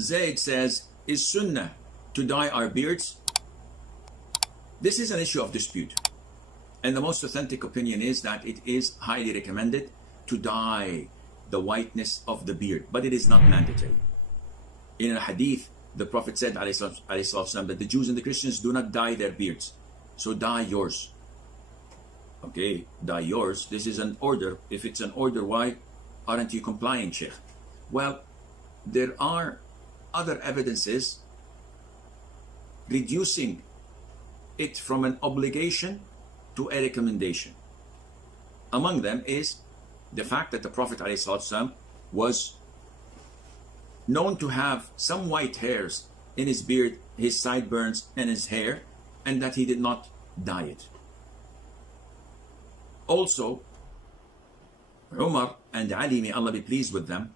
Zayd says, is Sunnah to dye our beards? This is an issue of dispute. And the most authentic opinion is that it is highly recommended to dye the whiteness of the beard, but it is not mandatory. In a hadith, the Prophet said, ﷺ, that the Jews and the Christians do not dye their beards. So dye yours. Okay, dye yours. This is an order. If it's an order, why aren't you complying, Sheikh? Well, there are other evidences reducing it from an obligation to a recommendation. Among them is the fact that the Prophet ﷺ was known to have some white hairs in his beard, his sideburns, and his hair, and that he did not dye it. Also, Umar and Ali, may Allah be pleased with them,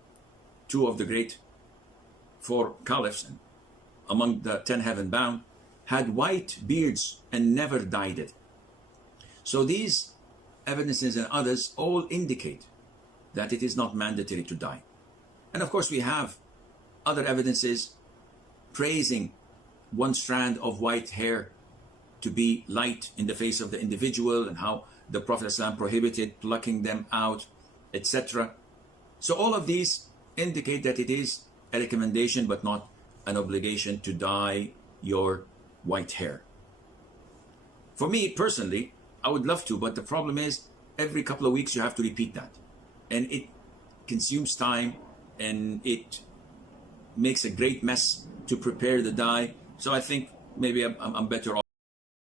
two of the great four caliphs among the 10 heaven bound, had white beards and never dyed it. So these evidences and others all indicate that it is not mandatory to dye. And of course we have other evidences praising one strand of white hair to be light in the face of the individual, and how the Prophet ﷺ prohibited plucking them out, etc. So all of these indicate that it is a recommendation but not an obligation to dye your white hair. For me personally, I would love to, but the problem is every couple of weeks you have to repeat that, and it consumes time and it makes a great mess to prepare the dye. So I think maybe I'm better off